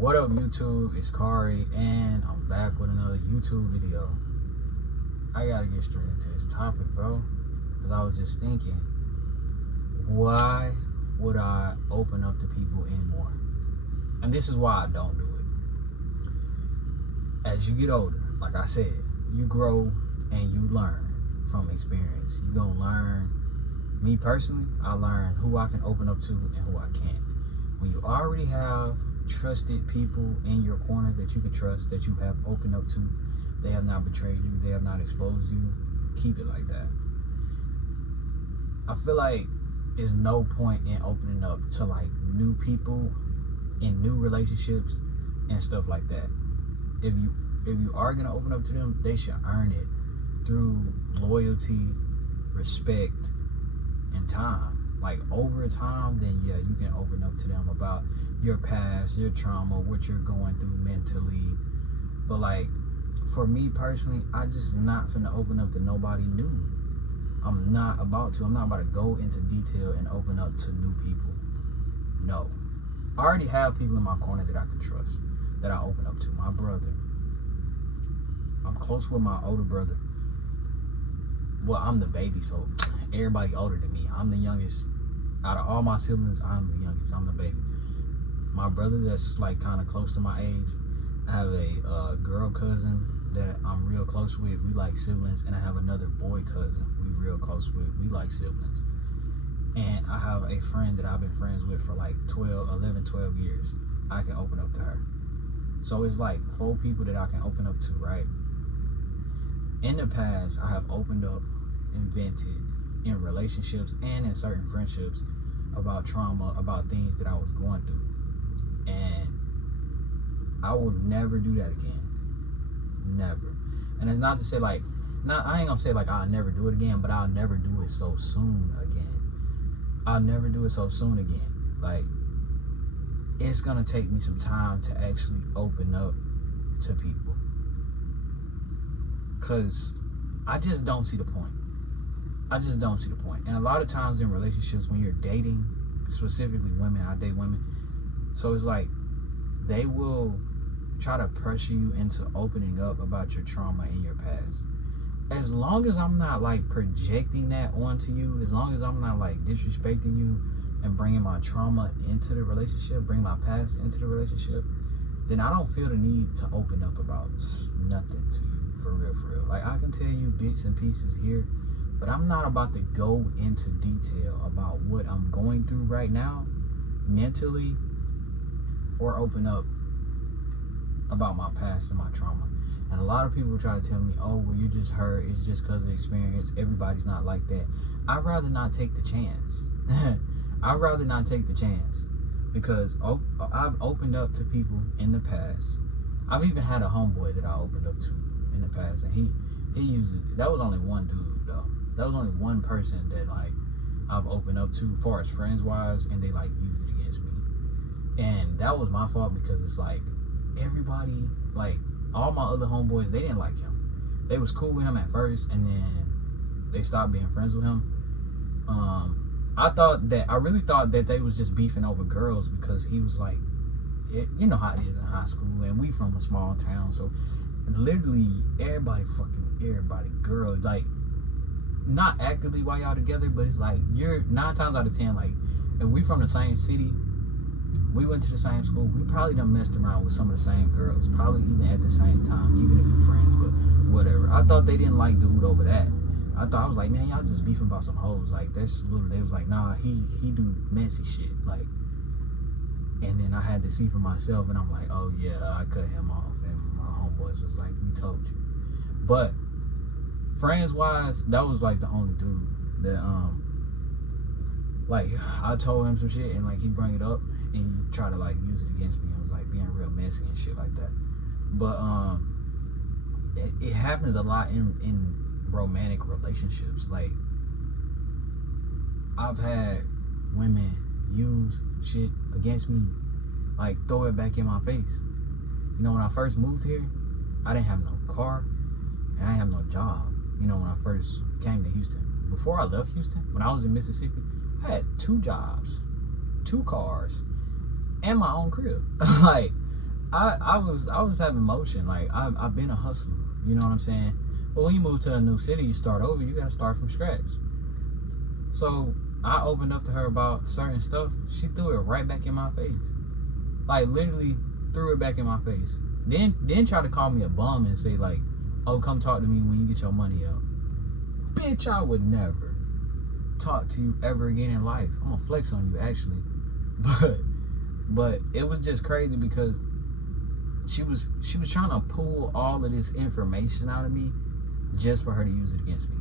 What up, YouTube? It's Kari, and I'm back with another YouTube video. I gotta get straight into this topic, bro, because I was just thinking, why would I open up to people anymore? And this is why I don't do it. As you get older, like I said, you grow and you learn from experience. You gonna learn. Me personally, I learn who I can open up to and who I can't. When you already have trusted people in your corner that you can trust, that you have opened up to, they have not betrayed you, they have not exposed you, keep it like that. I feel like there's no point in opening up to like new people in new relationships and stuff like that. If you are gonna open up to them, they should earn it through loyalty, respect, and time. Like over time, then yeah, you can open up to them about your past, your trauma, what you're going through mentally. But like for me personally, I just not finna open up to nobody new. I'm not about to go into detail and open up to new people. No. I already have people in my corner that I can trust, that I open up to. My brother. I'm close with my older brother. Well, I'm the baby, so everybody older than me. I'm the youngest. Out of all my siblings, I'm the youngest. I'm the baby. My brother that's like kind of close to my age. I have a girl cousin that I'm real close with. We like siblings. And I have another boy cousin we real close with. We like siblings. And I have a friend that I've been friends with for like 11, 12 years. I can open up to her. So it's like 4 people that I can open up to, right? In the past, I have opened up and vented in relationships and in certain friendships about trauma, about things that I was going through. And I would never do that again. Never. And it's not to say like, I ain't gonna say like I'll never do it again, but I'll never do it so soon again. I'll never do it so soon again. Like, it's gonna take me some time to actually open up to people. Cause I just don't see the point. I just don't see the point. And a lot of times in relationships, when you're dating, specifically women, I date women, so it's like they will try to pressure you into opening up about your trauma in your past. As long as I'm not like projecting that onto you, as long as I'm not like disrespecting you and bringing my trauma into the relationship, bring my past into the relationship, then I don't feel the need to open up about nothing to you. For real. Like, I can tell you bits and pieces here, but I'm not about to go into detail about what I'm going through right now, mentally, or open up about my past and my trauma. And a lot of people try to tell me, oh, well, you're just hurt, it's just because of the experience, everybody's not like that. I'd rather not take the chance. I'd rather not take the chance, because I've opened up to people in the past. I've even had a homeboy that I opened up to in the past, and he uses it. That was only one dude though. That was only one person that like I've opened up to, as far as friends wise, and they like used it against me. And that was my fault, because it's like everybody, like all my other homeboys, they didn't like him. They was cool with him at first, and then they stopped being friends with him. I really thought that they was just beefing over girls, because he was like, you know how it is in high school, and we from a small town, so literally everybody girl, like not actively while y'all together, but it's like you're 9 times out of 10, like if we from the same city, we went to the same school, we probably done messed around with some of the same girls, probably even at the same time, even if we're friends, but whatever. I thought they didn't like dude over that. I was like, man, y'all just beefing about some hoes, like that's little. They was like, nah, he do messy shit, like. And then I had to see for myself, and I'm like, oh yeah, I cut him off. And my homeboys was like, we told you. But friends wise, that was like the only dude that like I told him some shit, and like he bring it up and he try to like use it against me. It was like being real messy and shit like that. But it happens a lot in romantic relationships. Like I've had women use shit against me, like throw it back in my face. You know, when I first moved here, I didn't have no car and I didn't have no job. You know, when I first came to Houston, before I left Houston, when I was in Mississippi, I had 2 jobs, 2 cars, and my own crib. Like, I was having motion. Like I've been a hustler. You know what I'm saying? But when you move to a new city, you start over. You gotta start from scratch. So I opened up to her about certain stuff. She threw it right back in my face. Like literally threw it back in my face. Then tried to call me a bum and say like, "Oh, come talk to me when you get your money up." Bitch, I would never talk to you ever again in life. I'm gonna flex on you actually, but it was just crazy because she was trying to pull all of this information out of me just for her to use it against me.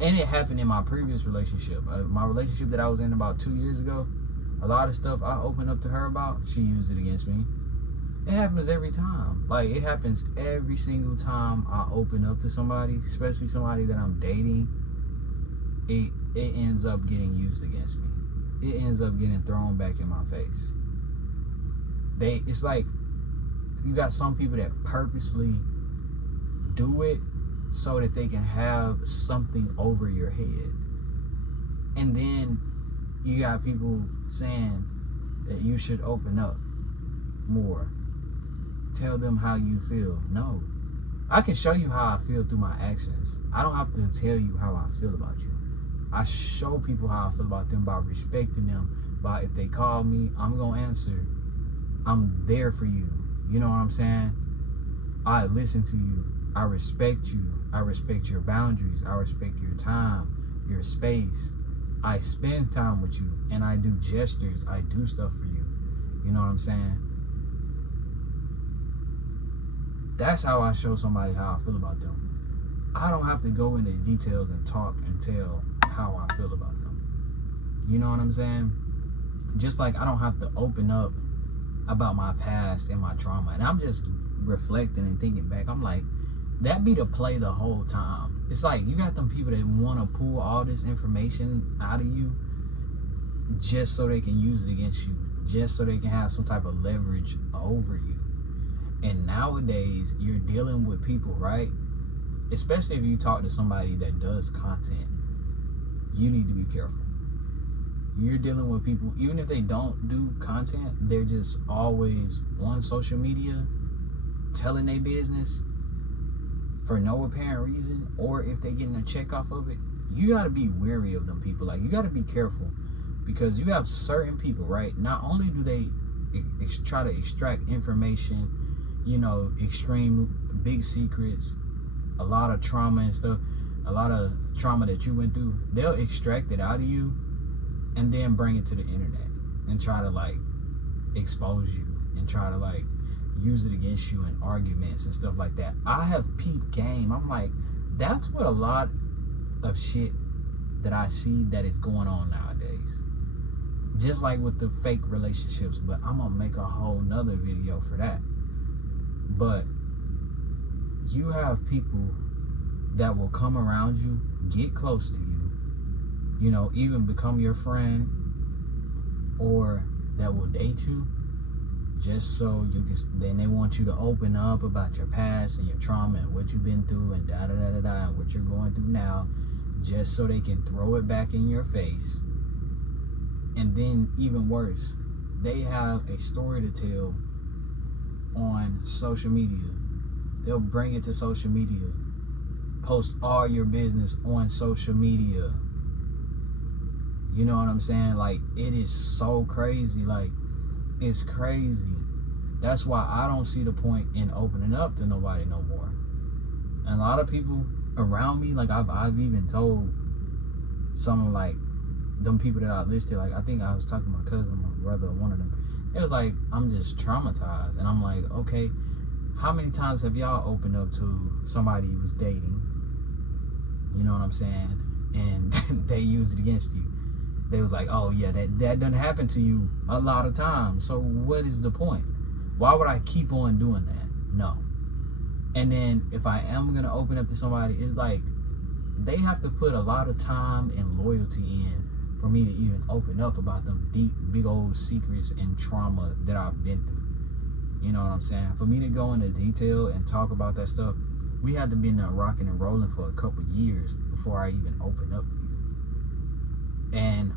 And it happened in my previous relationship, my relationship that I was in about 2 years ago. A lot of stuff I opened up to her about, she used it against me. It happens every time. Like, it happens every single time I open up to somebody, especially somebody that I'm dating. It ends up getting used against me. It ends up getting thrown back in my face. It's like you got some people that purposely do it so that they can have something over your head. And then you got people saying that you should open up more. Tell them how you feel. No. I can show you how I feel through my actions. I don't have to tell you how I feel about you. I show people how I feel about them by respecting them. By if they call me, I'm going to answer. I'm there for you. You know what I'm saying? I listen to you. I respect you. I respect your boundaries. I respect your time, your space. I spend time with you and I do gestures. I do stuff for you. You know what I'm saying? That's how I show somebody how I feel about them. I don't have to go into details and talk and tell how I feel about them. You know what I'm saying? Just like I don't have to open up about my past and my trauma. And I'm just reflecting and thinking back. I'm like, that be the play the whole time. It's like you got them people that want to pull all this information out of you just so they can use it against you, just so they can have some type of leverage over you. And nowadays, you're dealing with people, right? Especially if you talk to somebody that does content, you need to be careful. You're dealing with people, even if they don't do content, they're just always on social media telling their business for no apparent reason, or if they're getting a check off of it. You got to be wary of them people. Like, you got to be careful because you have certain people, right? Not only do they try to extract information, you know, extreme big secrets, a lot of trauma and stuff, a lot of trauma that you went through, they'll extract it out of you and then bring it to the internet and try to like expose you and try to like use it against you in arguments and stuff like that. I have peeped game. I'm like, that's what a lot of shit that I see that is going on nowadays. Just like with the fake relationships, but I'm gonna make a whole nother video for that. But you have people that will come around you, get close to you, you know, even become your friend, or that will date you just so you can, then they want you to open up about your past and your trauma and what you've been through and da-da-da-da-da and what you're going through now, just so they can throw it back in your face. And then even worse, they have a story to tell on social media. They'll bring it to social media, post all your business on social media. You know what I'm saying? Like, it is so crazy. Like, it's crazy. That's why I don't see the point in opening up to nobody no more. And a lot of people around me, like I've even told some of like them people that I listed, like I think I was talking to my cousin, my brother, one of them. It was like, I'm just traumatized. And I'm like, okay, how many times have y'all opened up to somebody you was dating? You know what I'm saying? And they used it against you. They was like, oh yeah, that doesn't happen to you a lot of times. So what is the point? Why would I keep on doing that? No. And then if I am gonna open up to somebody, it's like they have to put a lot of time and loyalty in for me to even open up about them deep, big old secrets and trauma that I've been through. You know what I'm saying? For me to go into detail and talk about that stuff, we had to be in there rocking and rolling for a couple years before I even opened up to you. And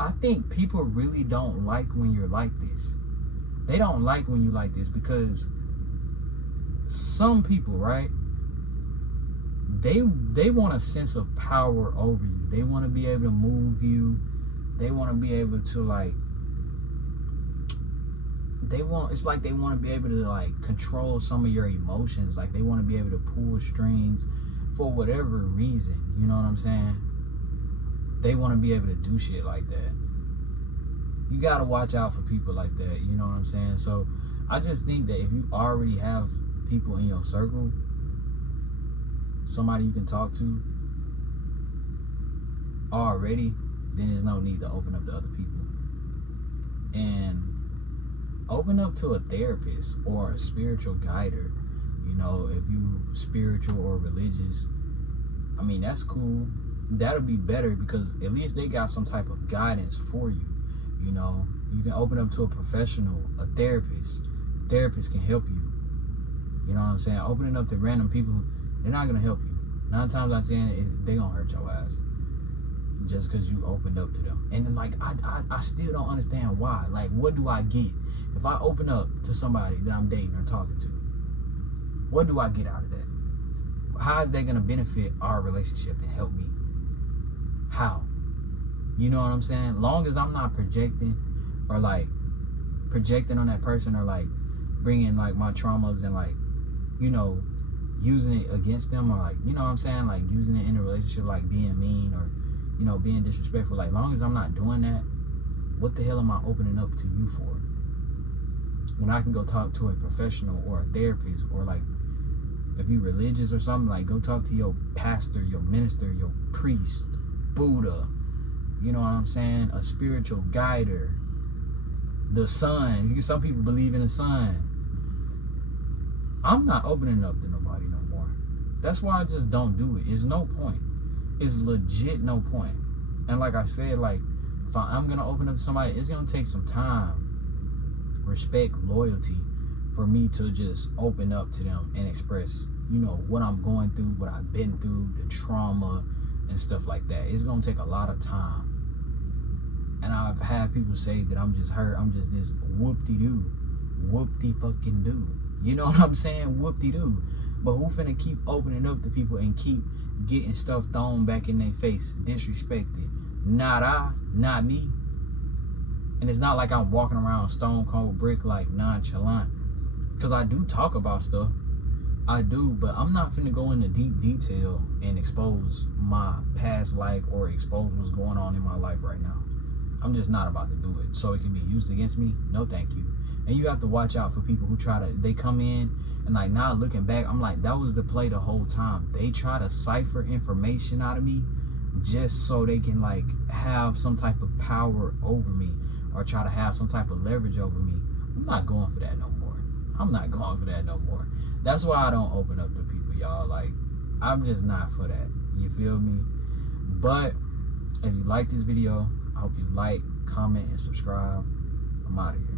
I think people really don't like when you're like this. They don't like when you like this, because some people, right, they want a sense of power over you. They want to be able to move you. They want to be able to, like, it's like they want to be able to, like, control some of your emotions. Like, they want to be able to pull strings for whatever reason. You know what I'm saying? They want to be able to do shit like that. You got to watch out for people like that. You know what I'm saying? So I just think that if you already have people in your circle, somebody you can talk to already, then there's no need to open up to other people. And open up to a therapist or a spiritual guider. You know, if you spiritual or religious, I mean, that's cool. That'll be better, because at least they got some type of guidance for you. You know, you can open up to a professional, a therapist. Therapist can help you. You know what I'm saying? Opening up to random people, they're not gonna help you. 9 times out of 10, they gonna hurt your ass just because you opened up to them. And then, like, I still don't understand why. Like, what do I get if I open up to somebody that I'm dating or talking to? What do I get out of that? How is that gonna benefit our relationship and help me? How? You know what I'm saying? Long as I'm not projecting or, like, projecting on that person, or, like, bringing, like, my traumas and, like, you know, using it against them, or, like, you know what I'm saying, like, using it in a relationship, like being mean or, you know, being disrespectful. Like, long as I'm not doing that, what the hell am I opening up to you for? When I can go talk to a professional or a therapist, or, like, if you religious or something, like, go talk to your pastor, your minister, your priest, Buddha, you know what I'm saying, a spiritual guider, the sun. Some people believe in the sun. I'm not opening up to nobody no more. That's why I just don't do it. It's no point. It's legit no point. And like I said, like, if I'm gonna open up to somebody, it's gonna take some time, respect, loyalty, for me to just open up to them and express, you know, what I'm going through, what I've been through, the trauma and stuff like that. It's gonna take a lot of time. And I've had people say that I'm just hurt, I'm just this whoop-de-doo, whoop-de-fucking-doo. You know what I'm saying? Whoop-de-doo. But who finna keep opening up to people and keep getting stuff thrown back in their face, disrespected? Not I, not me. And it's not like I'm walking around stone cold brick, like, nonchalant. Because I do talk about stuff. I do, but I'm not finna go into deep detail and expose my past life or expose what's going on in my life right now. I'm just not about to do it so it can be used against me. No, thank you. And you have to watch out for people who they come in and, like, now looking back, I'm like, that was the play the whole time. They try to cipher information out of me just so they can, like, have some type of power over me, or try to have some type of leverage over me. I'm not going for that no more. I'm not going for that no more. That's why I don't open up to people, y'all. Like, I'm just not for that. You feel me? But if you like this video, I hope you like, comment, and subscribe. I'm out of here.